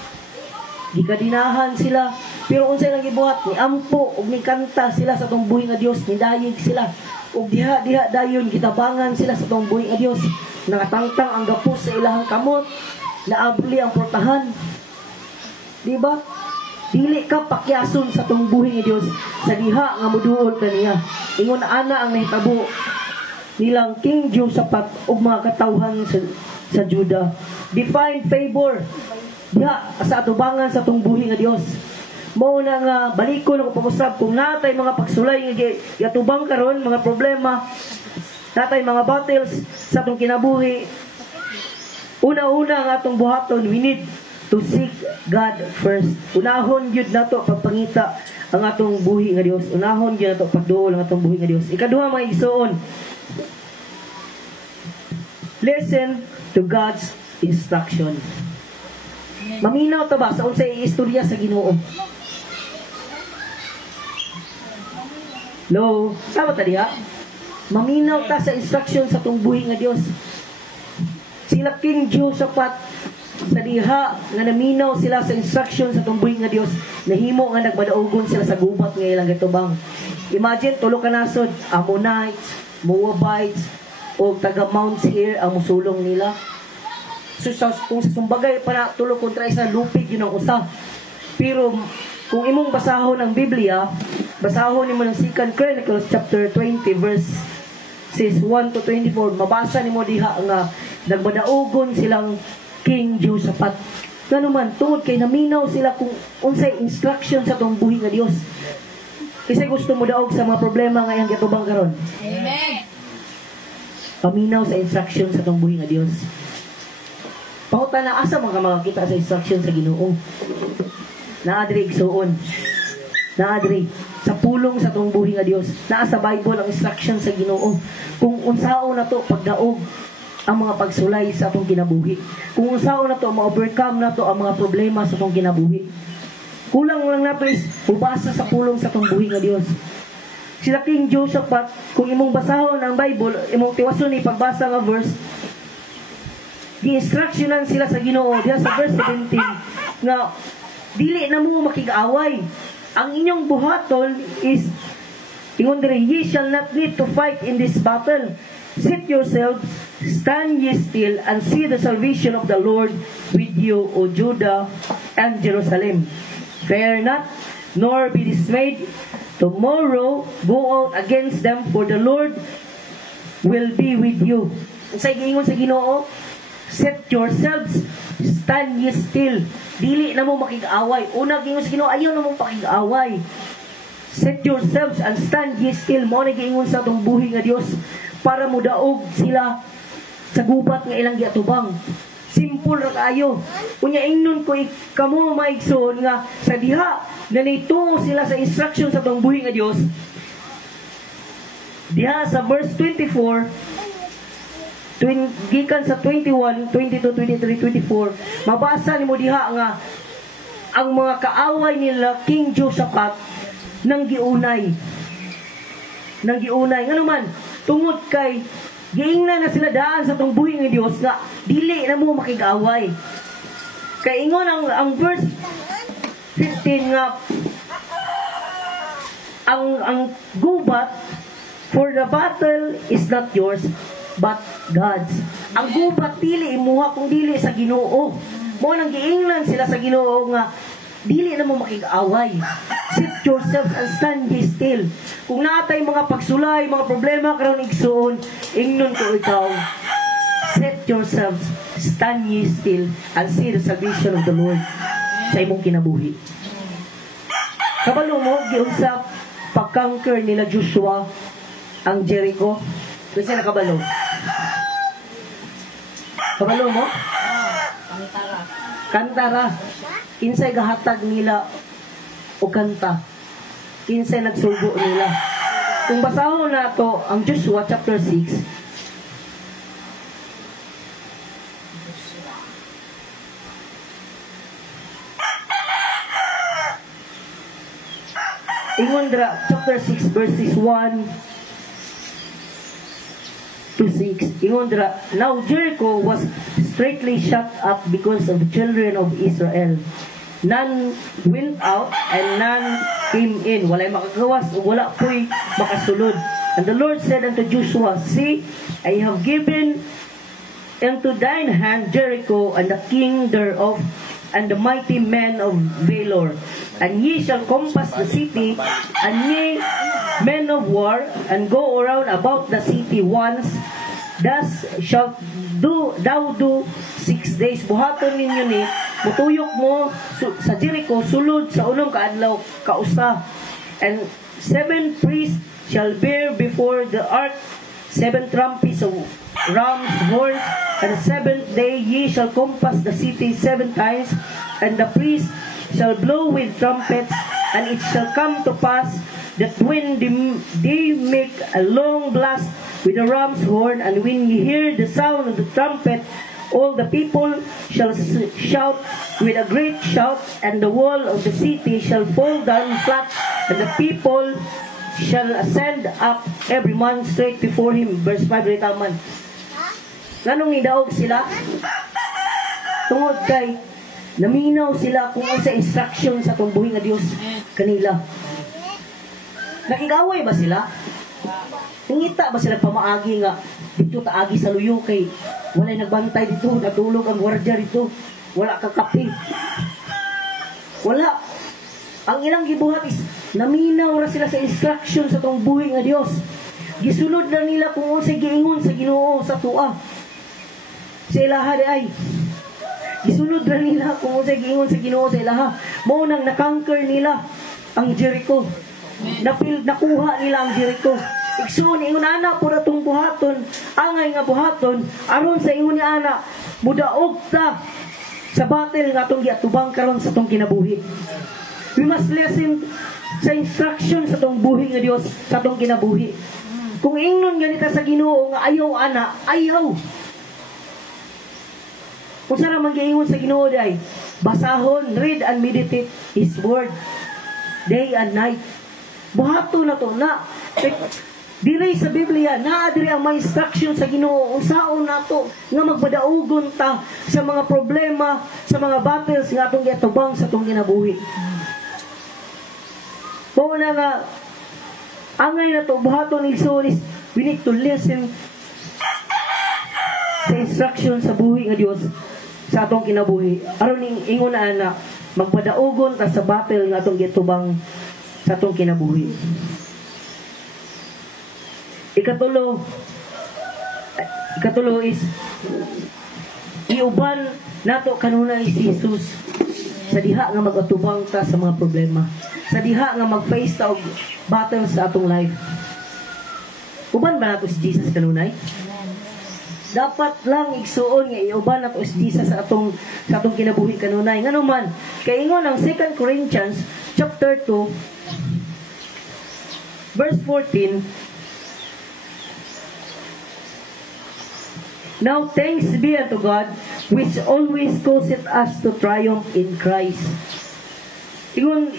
gikadinahan sila, pero unsay lang gibuhat, ni ampo ug ni kanta sila sa atong buhi nga Dios, ni dayeg sila ug diha dayon gitabangan sila sa atong buhi nga Dios. Nakatangtang ang gapos sa ilahang kamot, naabli ang portahan. Di ba? Dili ka pakyason sa atong buhi nga Dios sa diha nga moduol kaniya. Ingon ana ang nahitabo nilang King Jehoshaphat ug mga katawhan sa Juda. Divine favor diha sa atubangan sa atong buhi nga Dios. Mao na nga balikon ako pamusab kung natay mga pagsulay nga giatubang karon, mga problema, natay mga battles sa atong kinabuhi. Una-una nga atong buhaton, we need to seek God first. Unahon gyud nato pagpangita ang atong buhi nga Dios. Unahon gyud nato pagduol ang atong buhi nga Dios. Ikaduha mga igsoon, listen to God's instruction. Maminaw ta ba sa unsay istorya sa Ginoo? Lo, sama ta diha? Maminaw ta sa instruction sa atong buhi nga Dios. Sila King Jehoshaphat sa diha nga naminaw sila sa instruction sa atong buhi nga Dios, nahimo nga nagmadaugon sila sa gubat nga ilang gitubang. Imagine tulo ka nasod, Ammonites, Moabites, o taga Mount Seir ang musulong nila. So kung sa sumbagay para tulo kontra isa, lupig yun ang usa. Pero kung imong basahon ang Biblia, basahon nimo ng 2 Chronicles chapter 20 verses 1 to 24, mabasa nimo diha nga nagmadaugon silang King Jehoshaphat. Ngano man tungod kay naminaw sila kung unsay instruction sa atong buhi nga Dios. Kasi gusto mo daog sa mga problema nga iyang gitubang karon. Amen. Paminaw sa instruction sa atong buhi nga Dios. Panguta na asa mga makakita sa instruction sa Ginoo. Naadri igsuon. Naadri sa pulong sa atong buhi nga Dios. Naa sa Bible ang instruction sa Ginoo. Kung unsaon na to pagdaog ang mga pagsulay sa atong kinabuhi. Kung unsaon na to ma-overcome na to ang mga problema sa atong kinabuhi. Kulang lang na is ubasa sa pulong sa atong buhi nga Dios. Sila King Jehoshaphat, kung imong basahon ang Bible, imong tiwason ni pagbasa nga verse, gi-instructionan sila sa Ginoo diha sa verse 17 nga dili na mo makig-away. Ang inyong buhaton is ingon diri, ye shall not need to fight in this battle. Sit yourselves, stand ye still, and see the salvation of the Lord with you, O Judah and Jerusalem. Fear not, nor be dismayed. Tomorrow go out against them, for the Lord will be with you. Sa giingon sa Ginoo, set yourselves, stand ye still. Dili na mo makig-away. Una giingon sa Ginoo, ayaw na mo pakig-away. Set yourselves and stand ye still. Mo na giingon sa atong buhi nga Dios para mudaog sila sa gubat nga ilang giatubang. Simple ra kaayo. Unya ingnon ko kamo maigsoon nga sa diha na nituo sila sa instruction sa atong buhi nga Dios. Diha sa verse 24, gikan sa 21, 22, 23, 24, mabasa nimo diha nga ang mga kaaway nila King Jehoshaphat nang giunay. Ngano man tungod kay giingnan na sila daan sa atong buhi nga Dios nga dili na mo makig-away. Kay ingon ang verse 15 nga ang gubat, for the battle is not yours but God's. Ang gubat dili imuha kung dili sa Ginoo. Mo nang giingnan sila sa Ginoo nga dili na mo makig-away. Sit yourselves and stand ye still. Kung natay mga pagsulay, mga problema karon igsoon, ingnon ko ikaw, set yourselves, stand ye still, and see the salvation of the Lord sa imong kinabuhi. Kabalo mo, giunsa pag-conquer nila Joshua ang Jericho. Kasi nakabalo. Kabalo mo? Kantara. Kinsay gahatag nila o kanta. kinsay nagsugo nila. Kung basahon na to ang Joshua chapter 6, ingon dra chapter 6 verses 1 to 6. Ingon dra, now Jericho was straightly shut up because of the children of Israel. None went out and none came in. Walay makagawas, wala po'y makasulod. And the Lord said unto Joshua, see, I have given into thine hand Jericho and the king thereof and the mighty men of valor. And ye shall compass the city, and ye men of war, and go around about the city once. Thus shalt thou do 6 days. Buhaton ninyo ni, mutuyok mo sa Jericho, sulod sa unong kaadlaw, kausa. And 7 priests shall bear before the ark 7 trumpets of ram's horns. And the 7th day ye shall compass the city 7 times, and the priests shall blow with trumpets, and it shall come to pass that when they make a long blast with the ram's horn, and when ye hear the sound of the trumpet, all the people shall shout with a great shout, and the wall of the city shall fall down flat, and the people shall ascend up every man straight before him. Verse 5, ritaman. Ganong idaog sila? Tungod kay naminaw sila kung sa instruction sa tumbuhi nga Dios kanila. Nakigaway ba sila? Nangita ba sila pamaagi nga dito taagi sa luyo kay walay nagbantay dito, natulog ang gwardiya dito, wala kakape. Wala. Ang ilang gibuhat is naminaw ra sila sa instruction sa tumbuhi nga Dios. Gisulod na nila kung unsay giingon sa Ginoo sa tuwa. Sa ilaha di ay gisunod na nila kung unsay giingon sa Ginoo sa ilaha. Mao nang na-conquer nila ang Jericho. Nakuha nila ang Jericho. Igsoon ingon ana pura tong buhaton, angay nga buhaton aron sa ingon ni ana mudaog ta sa battle nga atong giatubang karon sa tong kinabuhi. We must listen sa instruction sa tong buhi nga Dios sa tong kinabuhi. Kung ingnon ganita sa Ginoo nga ayaw ana, ayaw. Kung saan naman giingon sa Ginoo day, basahon, read and meditate His Word day and night. Buhato na to na dire sa Biblia, naa dire ang mga instruction sa Ginoo unsaon nato nga magbadaugon ta sa mga problema, sa mga battles nga atong giatubang sa atong kinabuhi. Kung na nga angay na to buhaton ni Jesus, we need to listen sa instruction sa buhi nga Dios sa atong kinabuhi. Aron ning ingon na ana magpadaugon ta sa battle nga atong gitubang sa atong kinabuhi. Ikatulo is iuban nato kanunay si Jesus sa diha nga magatubang ta sa mga problema, sa diha nga mag-face ta og battle sa atong life. Uban ba nato si Jesus kanunay? Dapat lang igsuon nga iuban nato si Jesus sa atong kinabuhi kanunay. Ngano man kay ingon ang 2 Corinthians chapter 2 verse 14. Now thanks be unto God, which always causeth us to triumph in Christ. Ingon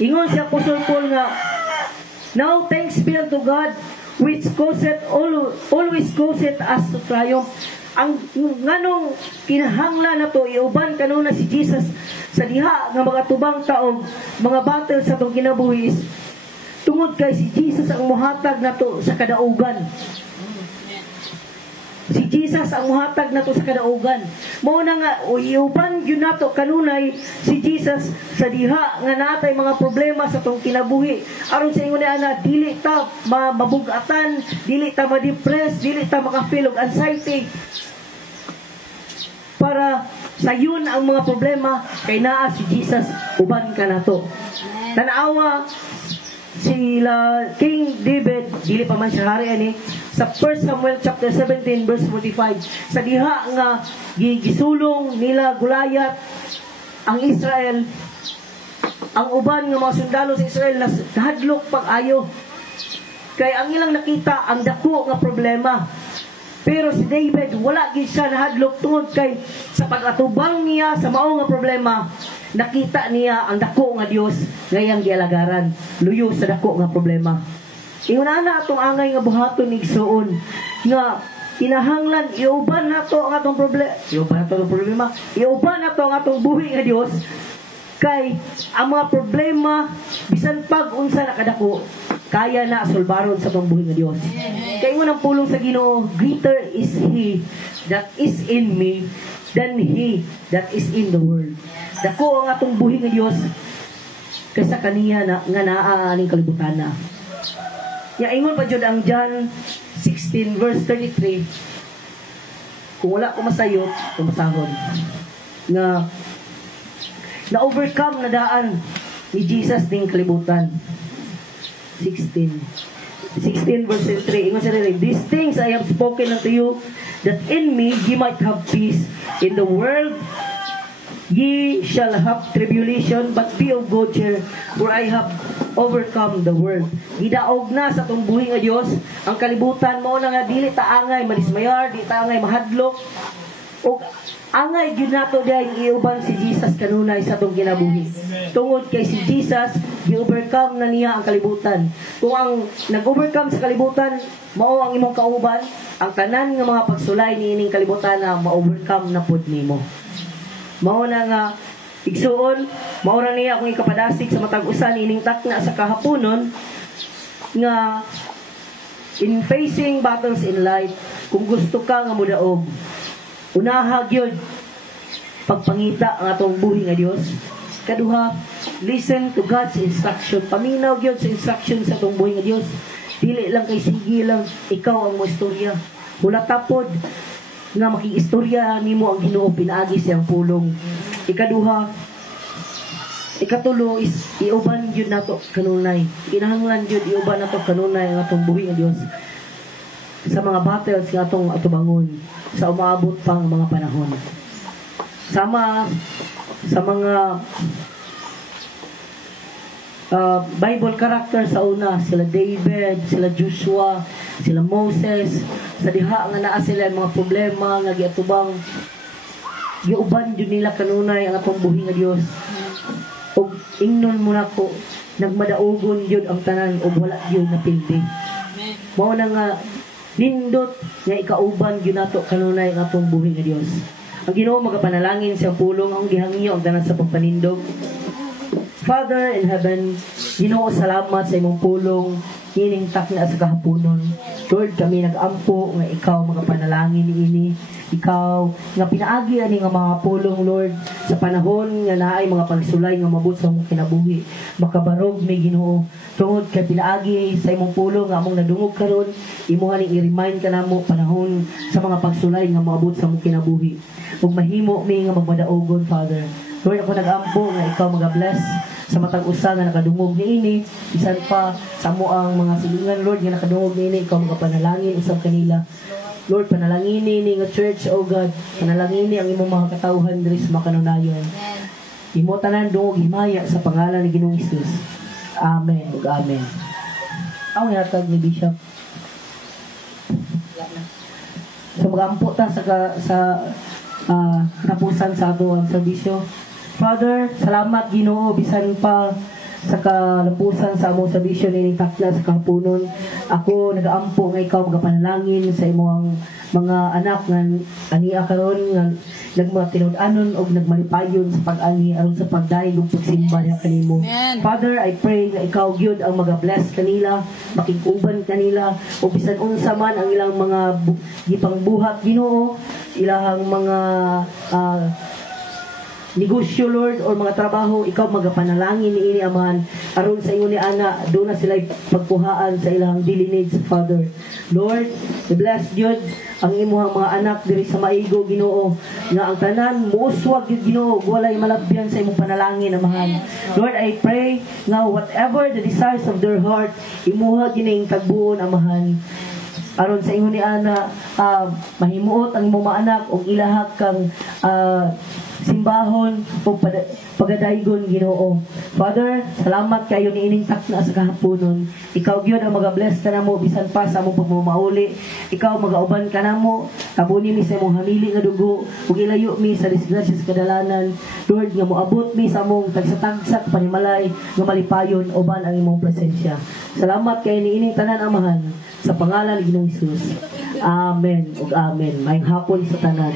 si Apostle Paul nga, now thanks be unto God, which always causeth us to triumph. Ang nganong kinahanglan na to, iuban kanuna si Jesus sa diha nga mga tubang taog, mga battle sa itong kinabuhi is, tungod kay si Jesus ang muhatag na to sa kadaugan. Si Jesus ang muhatag nato sa kadaugan. Mao na nga iuban gyud nato kanunay si Jesus sa diha nga natay mga problema sa tong kinabuhi. Aron sa ingon ana dili ta mabugatan, dili ta ma-depress, dili ta maka-feel og anxiety. Para sa yun ang mga problema kay naa si Jesus uban ka nato. Tanawa sila King David, dili pa man siya hari ani, sa 1 Samuel chapter 17 verse 45, sa diha nga gisulong nila Goliath ang Israel, ang uban nga mga sundalo sa Israel nahadlok pag-ayo. Kay ang ilang nakita ang dako nga problema. Pero si David wala gid siya nahadlok tungod kay sa pag-atubang niya sa mao nga problema, nakita niya ang dako nga Dios nga iyang gialagaran, luyo sa dako nga problema. Ingon na atong angay nga buhaton igsuon nga kinahanglan iuban nato ang atong problema. Iuban nato ang atong buhi nga Dios kay ang mga problema bisan pag unsa nakadako kaya na sulbaron sa atong buhi nga Dios. Kay ingon ang pulong sa Ginoo, greater is He that is in me than he that is in the world. Dako ang atong buhi nga Dios kaysa kaniya na nga naa aning kalibutan na. Ya ingon pa jud ang John 16 verse 33. Kung wala ko masayot, kumasahon nga na-overcome na daan ni Jesus ning kalibutan. 16 verse 3. Ingon siya rin, these things I have spoken unto you, that in me ye might have peace. In the world ye shall have tribulation, but be of good cheer, for I have overcome the world. Gidaog na sa itong buhi nga Diyos ang kalibutan mo na nga dili taangay madismayar, di taangay mahadlok, o angay gyud nato dahil iuban si Jesus kanunay sa itong kinabuhi. Tungod kay si Jesus, i-overcome na niya ang kalibutan. Kung ang nag-overcome sa kalibutan mao ang imong kauban, ang tanan nga mga pagsulay niining kalibutan na ma-overcome na pud nimo. Mao na nga igsuon, mao ra niya akong ikapadasig sa matag usa niining takna sa kahaponon nga in facing battles in life, kung gusto ka nga mudaog, unaha gyud pagpangita ang atong buhi nga Dios. Kaduha, listen to God's instruction. Paminaw gyud sa instruction sa atong buhi nga Dios. Dili lang kay sige lang ikaw ang mo istorya. Wala tapod nga makiistorya nimo ang Ginoo pinaagi siyang pulong. Ikaduha, ikatulo is iuban gyud nato kanunay. Kinahanglan gyud iuban nato kanunay ang atong buhi nga Dios sa mga battles nga atong atubangon sa umaabot pang mga panahon. Sama sa mga Bible character sa una, sila David, sila Joshua, sila Moses, sa diha nga naa sila mga problema nga giatubang, giuban jud nila kanunay ang atong buhi nga Dios. Og ingnon mo nako, nagmadaugon jud ang tanan og wala jud napildi. Mao na nga nindot nga ikauban gyud nato kanunay ang atong buhi nga Dios. Ang Ginoo magapanalangin sa pulong ang gihangyo ang tanan sa pagpanindog. Father in heaven, Ginoo, salamat sa imong pulong ining takna sa kahaponon. Lord, kami nag-ampo nga ikaw magapanalangin niini. Ikaw nga pinaagi ani nga mga pulong, Lord, sa panahon nga naay mga pagsulay nga mabot sa imong kinabuhi. Makabarog may Ginoo. Tungod kay pinaagi sa imong pulong nga among nadungog karon, imo ni i-remind ka namo panahon sa mga pagsulay nga mabot sa imong kinabuhi. Ug mahimo mi nga magmadaogon, Father. Lord, ako nag-ampo nga ikaw mag-bless sa matag usa nga nakadungog niini, bisan pa sa mo ang mga silingan, Lord, nga nakadungog niini, ikaw magapanalangin usab kanila. Lord, panalangin ni nga church, oh God, panalangin ang imong mga katawhan diri sa makanunayon. Imo tanan dungog himaya sa pangalan ni Ginoong Hesus. Amen ug amen. Ang yatag ni Bishop. So magampo ta sa katapusan sa ato ang serbisyo. Father, salamat Ginoo bisan pa sa kalampusan sa among serbisyo ni takla sa kahaponon. Ako nagaampo nga ikaw magapanalangin sa imong mga anak nga ania karon nga nagmatinud-anon og nagmalipayon sa pag-ani aron sa pagdayeg ug pagsimba niya kanimo. Father, I pray nga ikaw gyud ang maga-bless kanila, makig-uban kanila o bisan unsa man ang ilang mga gipangbuhat Ginoo, ilang mga negosyo, Lord, or mga trabaho, ikaw magapanalangin ni ini amahan aron sa inyo ni ana doon na sila pagkuhaan sa ilang daily needs, Father. Lord, i-bless Diod ang imuhang mga anak diri sa maigo Ginoo nga ang tanan muuswag gyud Ginoo walay malabyan sa imong panalangin amahan. Lord, I pray nga whatever the desires of their heart imuha gining tagbuon amahan aron sa inyo ni ana mahimuot ang imong mga anak og ilahak kang simbahon o pagadaygon Ginoo. Father, salamat kayo ni ining takna sa kahaponon. Ikaw gyud ang magabless ka namo bisan pa sa among pagmamauli. Ikaw magauban ka namo, kabuni mi sa imong hamili nga dugo, ug ilayo mi sa disgrasya sa kadalanan. Lord, nga moabot mi sa among tagsatagsak panimalay nga malipayon uban ang imong presensya. Salamat kay ni ining tanan amahan sa pangalan ni Ginoong Hesus. Amen ug amen. Maayong hapon sa tanan.